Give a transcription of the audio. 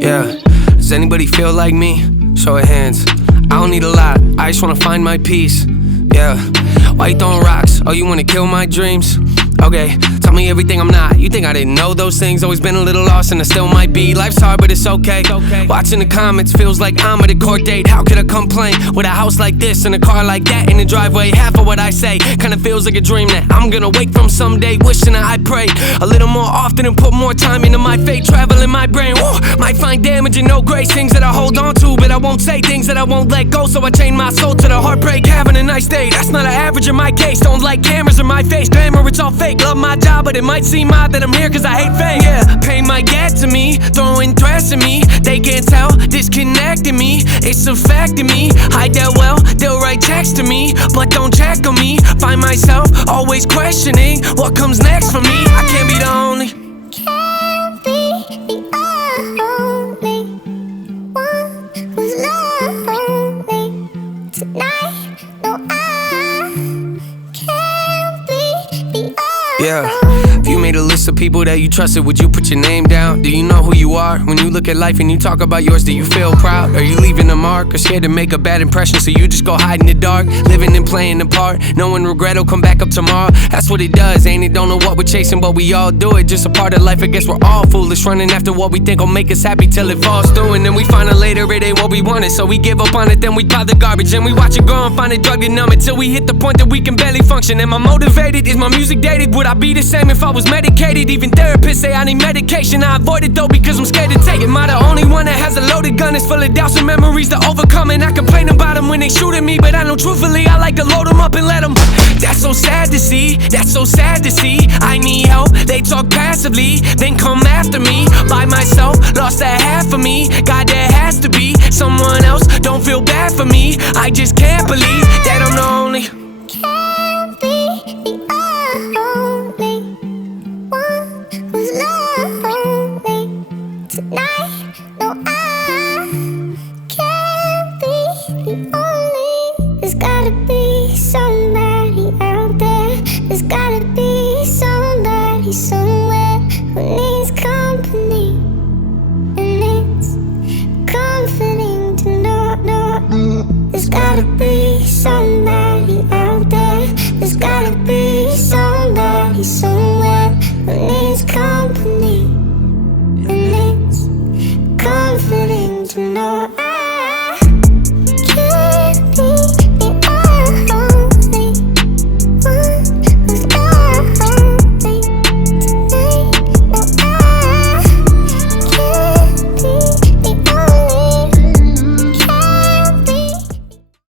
Yeah, does anybody feel like me? Show of hands. I don't need a lot, I just wanna find my peace. Yeah, why you throwing rocks? Oh, you wanna kill my dreams? Okay, tell me everything I'm not. You think I didn't know those things? Always been a little lost and I still might be. Life's hard but it's okay. Watching the comments feels like I'm at a court date. How could I complain with a house like this and a car like that in the driveway? Half of what I say kinda feels like a dream that I'm gonna wake from someday. Wishing that I pray a little more often and put more time into my fate. Travel in my brain, whoa, might find damage and no grace. Things that I hold on to but I won't say. Things that I won't let go, so I chain my soul to the heartbreak. Having a nice day, that's not an average in my case. Don't like cameras in my face, glamour, it's all fake. Love my job, but it might seem odd that I'm here cause I hate fame. Yeah, pain might get to me, throwing threats at me. They can't tell, disconnecting me. It's affecting me, hide that well. They'll write text to me, but don't check on me. Find myself always questioning what comes next for me. I can't be the only. Can't be the only one who's lonely tonight. No, I can't be the only. Yeah, if you made a list of people that you trusted, would you put your name down? Do you know who you are? When you look at life and you talk about yours, do you feel proud? Are you leaving a mark or scared to make a bad impression, so you just go hide in the dark, living and playing the part, knowing regret will come back up tomorrow? That's what it does, ain't it? Don't know what we're chasing, but we all do it. Just a part of life, I guess we're all foolish, running after what we think will make us happy till it falls through. And then we find out later it ain't what we wanted, so we give up on it, then we pile the garbage. And we watch it grow and find a drug to numb it, till we hit the point that we can barely function. Am I motivated? Is my music dated? Would I be the same if I was medicated? Even therapists say I need medication. I avoid it though because I'm scared to take it. Am I the only one that has a loaded gun? It's full of doubts and memories to overcome. And I complain about them when they shoot at me, but I know truthfully I like to load them up and let them. That's so sad to see, that's so sad to see. I need help, they talk passively, then come after me. By myself, lost that half of me. God, there has to be someone else. Don't feel bad for me, I just can't believe that I'm the only. Can't be the only one who's lonely tonight. No, I can't be the only. There's gotta be somebody out there. There's gotta be somebody somewhere who needs company. And it's comforting to know. There's gotta be somebody